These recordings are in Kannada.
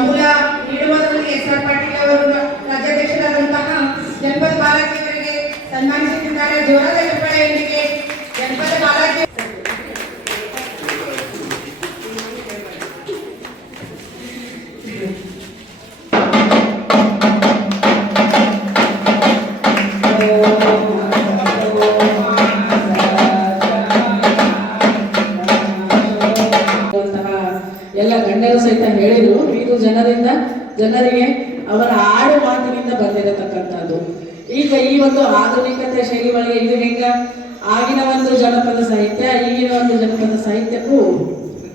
ಮೂಲ ನೀಡುವುದರಲ್ಲಿ ಎಸ್.ಆರ್. ಪಾಟೀಲ್ ಅವರು ರಾಜ್ಯಾಧ್ಯಕ್ಷರಾದಂತಹ ಜನಪದ ಬಾಲಕಿಯರಿಗೆ ಸನ್ಮಾನಿಸುತ್ತಿದ್ದಾರೆ. ಜೋರಾದ ಚಪ್ಪಾಳೆಯೊಂದಿಗೆ ಜನಪದ ಬಾಲಕಿ ಎಲ್ಲ ಗಣ್ಯರು ಸಹಿತ ಹೇಳಿದ್ರು. ಇದು ಜನರಿಗೆ ಅವರ ಆಡು ಮಾತಿನಿಂದ ಬಂದಿರತಕ್ಕಂಥದ್ದು. ಈಗ ಈ ಒಂದು ಆಧುನಿಕತೆ ಶೈಲಿ ಒಳಗೆ ಇದು ಹೆಂಗ ಆಗಿನ ಒಂದು ಜನಪದ ಸಾಹಿತ್ಯ ಈಗಿನ ಒಂದು ಜನಪದ ಸಾಹಿತ್ಯಕ್ಕೂ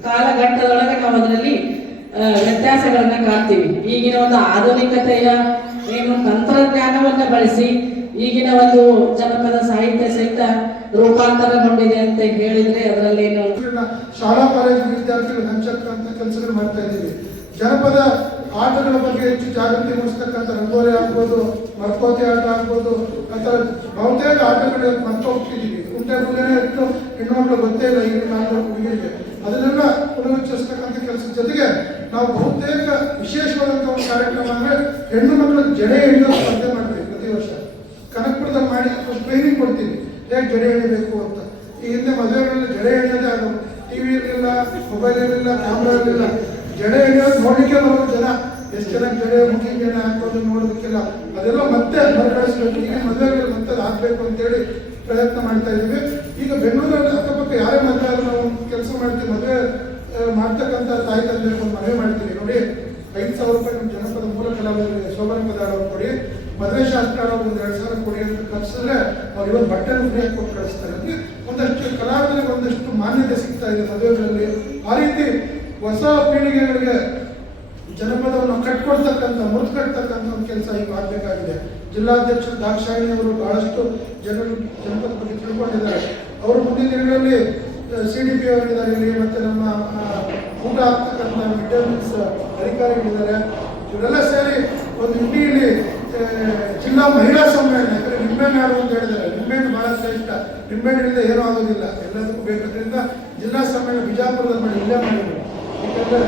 ಕಾಲಘಟ್ಟದೊಳಗೆ ನಾವು ಅದರಲ್ಲಿ ವ್ಯತ್ಯಾಸಗಳನ್ನ ಕಾಣ್ತೀವಿ. ಈಗಿನ ಒಂದು ಆಧುನಿಕತೆಯ ಏನು ತಂತ್ರಜ್ಞಾನವನ್ನ ಬಳಸಿ ಈಗಿನ ಒಂದು ಜನಪದ ಸಾಹಿತ್ಯ ಸಹಿತ ರೂಪಾಂತರಗೊಂಡಿದೆ ಅಂತ ಹೇಳಿದ್ರೆ ಅದರಲ್ಲಿ ಶಾಲಾ ಕಾಲೇಜು ವಿದ್ಯಾರ್ಥಿಗಳು ಹಂಚಕ್ಕಂತ ಕೆಲಸಗಳು ಮಾಡ್ತಾ ಇದ್ದೀವಿ. ಜನಪದ ಆಟಗಳ ಬಗ್ಗೆ ಹೆಚ್ಚು ಜಾಗೃತಿ ಮೂಡಿಸ್ತಕ್ಕಂಥ ರಂಗೋಲಿ ಆಗ್ಬೋದು, ಮರಕೋತಿ ಆಟ ಆಗ್ಬೋದು, ಅಥವಾ ಬಹುತೇಕ ಆಟಗಳು ಮರ್ತು ಹೋಗ್ತಿದ್ದೀವಿ. ಕುಂಟೆ ಗುಂಡೆನೇ ಇಟ್ಟು ಹೆಣ್ಣುಮಕ್ಳು ಗೊತ್ತೇ ಇಲ್ಲ ಈಗ ನಾನು ಹುಡುಗಿಗೆ. ಅದನ್ನೆಲ್ಲ ಪುನರುಚ್ಚರಿಸ್ತಕ್ಕಂಥ ಕೆಲಸದ ಜೊತೆಗೆ ನಾವು ಬಹುತೇಕ ವಿಶೇಷವಾದಂಥ ಒಂದು ಕಾರ್ಯಕ್ರಮ ಅಂದರೆ ಹೆಣ್ಣು ಮಕ್ಕಳು ಜಡೆ ಹಿಡಿಯೋ ಸ್ಪರ್ಧೆ ಮಾಡ್ತೀವಿ ಪ್ರತಿ ವರ್ಷ. ಕನಕಪುರದಲ್ಲಿ ಮಾಡಿ ಟ್ರೈನಿಂಗ್ ಕೊಡ್ತೀವಿ ಹೇಗೆ ಜಡೆ ಹಿಡಿಯಬೇಕು ಅಂತ. ಈ ಹಿಂದೆ ಮದುವೆಗಳಲ್ಲಿ ಜಡೆ ಹಿಡಿಯೋದೇ ಅದು ಟಿವಿ ಇರಲಿಲ್ಲ, ಮೊಬೈಲ್ ಇರಲಿಲ್ಲ, ಕ್ಯಾಮ್ರಾ ಇರಲಿಲ್ಲ. ಜಡೆ ಹಿಡಿಯೋದು ನೋಡಲಿಕ್ಕೆ ಬರೋದು ಜನ ಎಷ್ಟು ಚೆನ್ನಾಗಿ ಜಡೆ ಮುಖಿನ ಜಡೆ ಹಾಕೋದು ನೋಡೋದಕ್ಕೆಲ್ಲ ಅದೆಲ್ಲ ಮತ್ತೆ ಮರುಕಳಿಸ್ಬೇಕು. ಈಗ ಮದುವೆಗಳು ಮತ್ತೆ ಹಾಕಬೇಕು ಅಂತೇಳಿ ಪ್ರಯತ್ನ ಮಾಡ್ತಾ ಇದ್ದೀವಿ. ಈಗ ಬೆಂಗಳೂರಲ್ಲಿ ಅಕ್ಕಪಕ್ಕ ಯಾರೇ ಮದುವೆ ಆದರೂ ನಾವು ಕೆಲಸ ಮಾಡ್ತೀವಿ. ಮದುವೆ ಮಾಡ್ತಕ್ಕಂಥ ತಾಯಿ ತಂದೆ ಒಂದು ಮದುವೆ ಮಾಡ್ತೀವಿ ನೋಡಿ, 5,000 ರೂಪಾಯಿ ನಮ್ಮ ಜನಪದ ಮೂಲ ಕಲಾವಿದರಿಗೆ ಶೋಭನ ಪದಾರ್ಥ ಕೊಡಿ, ಮದುವೆ ಶಾಸ್ತ್ರ ಒಂದು 2,000 ಕೊಡಿ ಅಂತ ಕಳಿಸಿದ್ರೆ ಅವ್ರು ಇವತ್ತು ಬಟ್ಟೆನ ಫ್ರೀ ಕೊಟ್ಟು ಕಳಿಸ್ತಾರೆ. ಅಂದರೆ ಒಂದಷ್ಟು ಕಲಾವಿದರಿಗೆ ಒಂದಷ್ಟು ಮಾನ್ಯತೆ ಸಿಗ್ತಾ ಇದೆ ಮದುವೆಗಳಲ್ಲಿ. ಆ ರೀತಿ ಹೊಸ ಪೀಳಿಗೆಗಳಿಗೆ ಜನಪದವನ್ನು ಕಟ್ಕೊಡ್ತಕ್ಕಂಥ ಮುರಿದು ಕಟ್ತಕ್ಕಂಥ ಒಂದು ಕೆಲಸ ಈಗ ಆಗಬೇಕಾಗಿದೆ. ಜಿಲ್ಲಾಧ್ಯಕ್ಷರು ದಾಕ್ಷಾಯಿಣಿ ಅವರು ಬಹಳಷ್ಟು ಜನರು ಜನಪದ ಬಗ್ಗೆ ತಿಳ್ಕೊಂಡಿದ್ದಾರೆ. ಅವರು ಮುಂದಿನ ದಿನಗಳಲ್ಲಿ CDP ಅವರಿದ್ದಾರೆ ಇಲ್ಲಿ, ಮತ್ತು ನಮ್ಮ ಊಟ ಆಗ್ತಕ್ಕಂಥ ಮಿಡ್ ಡೇ ಮೀಲ್ಸ್ ಅಧಿಕಾರಿಗಳಿದ್ದಾರೆ. ಇವರೆಲ್ಲ ಸೇರಿ ಒಂದು ಇಂಡಿಯಲ್ಲಿ ಜಿಲ್ಲಾ ಮಹಿಳಾ ಸಮ್ಮೇಳನ, ಯಾಕಂದರೆ ನಿಂಬೆಹಣ್ಣು ಆಡು ಅಂತ ಹೇಳಿದ್ದಾರೆ. ನಿಂಬೆಹಣ್ಣು ಬಹಳ ಶ್ರೇಷ್ಠ, ನಿಂಬೆಹಣ್ಣಿಂದ ಏನೂ ಆಗೋದಿಲ್ಲ, ಎಲ್ಲದಕ್ಕೂ ಬೇಕಾದ್ರಿಂದ ಜಿಲ್ಲಾ ಸಮ್ಮೇಳನ ಬಿಜಾಪುರದಲ್ಲಿ ಮಾಡಿ ಇಲ್ಲೇ ಮಾಡಿದ್ರು. ಯಾಕಂದರೆ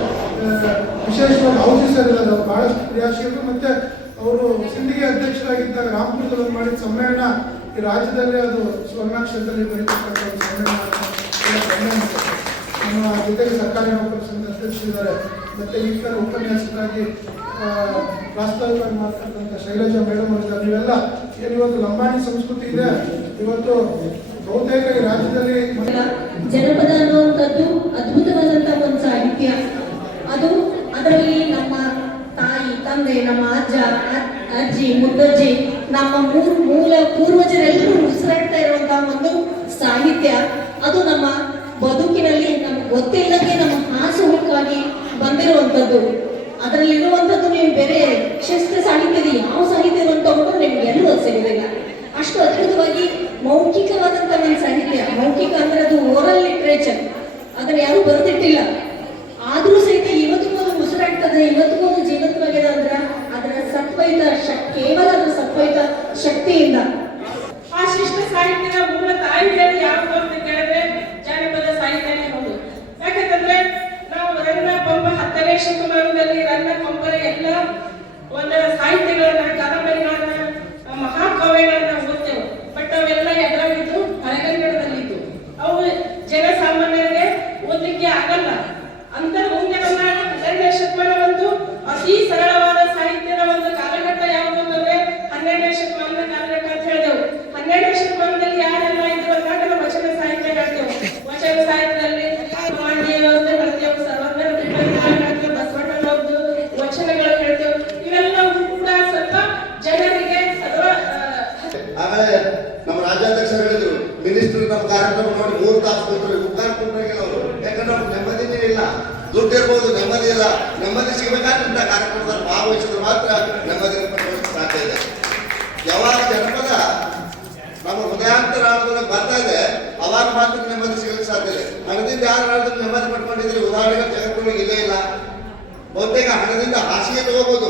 ವಿಶೇಷವಾಗಿ ಹೌಸಿಸರ್ ಇದ್ದಾರೆ, ಅವರು ಬಹಳಷ್ಟು ಕ್ರಿಯಾಶೀಲರು. ಮತ್ತು ಅವರು ಸಿಂಧಿಗೆ ಅಧ್ಯಕ್ಷರಾಗಿದ್ದಾಗ ರಾಮಪುರದಲ್ಲಿ ಮಾಡಿದ ಸಮ್ಮೇಳನ ಈ ರಾಜ್ಯದಲ್ಲೇ ಅದು ಸ್ವರ್ಣಾಕ್ಷರದಲ್ಲಿ ಬರೀತಕ್ಕಂಥ ಒಂದು ಸಮ್ಮೇಳನ. ನಮ್ಮ ಜೊತೆಗೆ ಸರ್ಕಾರಿ ನೌಕರ ಸಂಘದ ಅಧ್ಯಕ್ಷರಿದ್ದಾರೆ. ಮತ್ತು ಈ ಥರ ಉಪನ್ಯಾಸಕರಾಗಿ ಪ್ರಾಸ್ತಾವಿಕವಾಗಿ ಮಾಡ್ತಕ್ಕಂಥ ಶೈಲಜಾ ಮೇಡಮ್ ಅವರಿದ್ದಾರೆ. ನೀವೆಲ್ಲ ಏನಿವತ್ತು ಲಂಬಾಣಿ ಸಂಸ್ಕೃತಿ ಇದೆ, ಇವತ್ತು ಬಹುತೇಕ ಈ ರಾಜ್ಯದಲ್ಲಿ ಜನಪದ ಅನ್ನುವಂಥದ್ದು ಅದ್ಭುತವಾದಂಥ ಒಂದು ಸಾಹಿತ್ಯ. ಅದು ಅದರಲ್ಲಿ ನಮ್ಮ ತಾಯಿ ತಂದೆ, ನಮ್ಮ ಅಜ್ಜ ಅಜ್ಜಿ ಮುದ್ದಜ್ಜಿ, ನಮ್ಮ ಮೂಲ ಪೂರ್ವಜರೆಲ್ಲರೂ ಉಸಿರಾಡ್ತಾ ಇರುವಂತಹ ಒಂದು ಸಾಹಿತ್ಯ. ಅದು ನಮ್ಮ ಬದುಕಿನಲ್ಲಿ ನಮ್ಗೆ ಗೊತ್ತಿಲ್ಲದೆ ನಮ್ಮ ಹಾಸುಹೊಕ್ಕಾಗಿ ಬಂದಿರುವಂಥದ್ದು. ಅದರಲ್ಲಿರುವಂಥದ್ದು ನೀವು ಬೇರೆ ಶಸ್ತ್ರ ಸಾಹಿತ್ಯದ ಯಾವ ಸಾಹಿತ್ಯವನ್ನು ತಗೊಂಡು ನಿಮ್ಗೆ ಎಲ್ಲೂ ಸಿಗೋದಿಲ್ಲ. ಅಷ್ಟು ಅದ್ಭುತವಾಗಿ ಮೌಖಿಕವಾದಂಥ ಒಂದು ಸಾಹಿತ್ಯ. ಮೌಖಿಕ ಅಂದ್ರೆ ಅದು ಓರಲ್ ಲಿಟ್ರೇಚರ್, ಅದನ್ನು ಯಾರೂ ಬರೆದಿಟ್ಟಿಲ್ಲ. ಆದರೂ ಸಹಿತ ಇವತ್ತಿಗೂ ಅದು ಉಸಿರಾಡ್ತದೆ, ಇವತ್ತಿಗೂ ಅದು ಜೀವಂತವಾಗಿದೆ. ಅಂದ್ರೆ ಅದರ ಸತ್ವಯುತ ಕೇವಲ ಅದರ ಸತ್ವಯುತ ಶಕ್ತಿಯಿಂದ. ಆ ಶಿಷ್ಟ ಸಾಹಿತ್ಯದ ಮೂಲ ತಾಯಿಗಳು ಯಾವುದು ಅಂತ ಕೇಳಿದ್ರೆ ಜಾನಪದ ಸಾಹಿತ್ಯನೇ ಹೌದು. ಯಾಕಂತಂದ್ರೆ ನಾವು ರನ್ನ ಪಂಪ 10ನೇ ಶತಮಾನದಲ್ಲಿ ರನ್ನ ಪಂಪರ ಎಲ್ಲ ಒಂದು ಸಾಹಿತ್ಯಗಳನ್ನ, ಕಾದಂಬರಿಗಳನ್ನ, ಮಹಾಕಾವ್ಯಗಳನ್ನ ಓದ್ತೇವೆ. ಬಟ್ ಅವೆಲ್ಲ ಎದುರಾಗಿದ್ದು ಹಳೆಗನ್ನಡದಲ್ಲಿದ್ದು, ಅವು ಜನಸಾಮಾನ್ಯರಿಗೆ ಓದಲಿಕ್ಕೆ ಆಗಲ್ಲ. ಅಂತ ಮುಂದೆ ನಮ್ಮ 12ನೇ ಶತಮಾನ ಒಂದು ಅತಿ ಸರಳವಾದ ಸಾಹಿತ್ಯದ ಒಂದು ಕಾಲಘಟ್ಟ ಯಾವುದು ಅಂತಂದ್ರೆ 12ನೇ ಶತಮಾನದ ಕಾಲಘಟ್ಟ ಅಂತ ಹೇಳಿದೆವು. 12ನೇ ಶತಮಾನದಲ್ಲಿ ಯಾರೆಲ್ಲ ಇದ್ರು ಅಂದಾಗ ನಾವು ವಚನ ಸಾಹಿತ್ಯ ಹೇಳ್ತೇವೆ. ವಚನ ಸಾಹಿತ್ಯದಲ್ಲಿ ಮಾಂಡ್ಯ ಅಂತ ಹೇಳ್ತೇವೆ, ಮಾಡಿ 3 ತಾಸು ಕೂತ್ರು ಉದ್ದಾರ ಕುಂಡ್ರಾಗಿಲ್ಲ ಅವರು. ಯಾಕಂದ್ರೆ ಅವ್ರಿಗೆ ನೆಮ್ಮದಿನೇ ಇಲ್ಲ. ದುಡ್ಡು ಇರ್ಬೋದು, ನೆಮ್ಮದಿ ಇಲ್ಲ. ನೆಮ್ಮದಿ ಸಿಗಬೇಕಾದ್ರೆ ಕಾರ್ಯಕ್ರಮದಲ್ಲಿ ಭಾಗವಹಿಸಿದ್ರೆ ಮಾತ್ರ ನೆಮ್ಮದಿನ ಪಡೆಯೋಕೆ ಸಾಧ್ಯ ಇದೆ. ಯಾವಾಗ ಜನಪದ ನಮ್ಮ ಹೃದಯಾಂತರ ಬರ್ತಾ ಇದೆ ಅವಾಗ ಮಾತ್ರ ನೆಮ್ಮದಿ ಸಿಗಲಿಕ್ಕೆ ಸಾಧ್ಯ ಇದೆ. ಹಣದಿಂದ ಯಾರು ನೆಮ್ಮದಿ ಪಡ್ಕೊಂಡಿದ್ರೆ ಉದಾಹರಣೆಗೆ ಜಗತ್ತಿನೊಳಗೆ ಇಲ್ಲೇ ಇಲ್ಲ. ಬಹುತೇಕ ಹಣದಿಂದ ಹಾಸಿಗೆ ತಗೋಬಹುದು,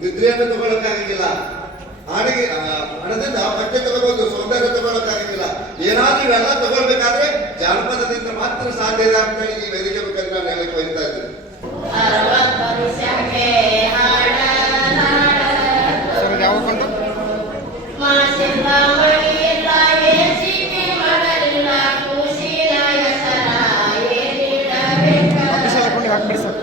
ನಿದ್ರೆಯನ್ನು ತಗೊಳಕ್ಕಾಗಿಲ್ಲ. ಹಣದಿಂದ ಬಟ್ಟೆ ತಗೋಬಹುದು, ಸೌಂದರ್ಯ ತಗೊಳಕ್ಕಾಗಿಲ್ಲ. ಏನಾದ್ರೂ ಇವೆಲ್ಲ ತಗೊಳ್ಬೇಕಾದ್ರೆ ಜಾನಪದದಿಂದ ಮಾತ್ರ ಸಾಧ್ಯ ಇದೆ ಅಂತ ಈ ವೇದಿಕೆ ಬೇಕಾದ್ರೆ ನಾನು ಹೇಳಕ್ಕೆ ಬಯಸ್ತಾ ಇದ್ದೀನಿ. ಹಾಕ್ಬಿಡಿ ಸರ್.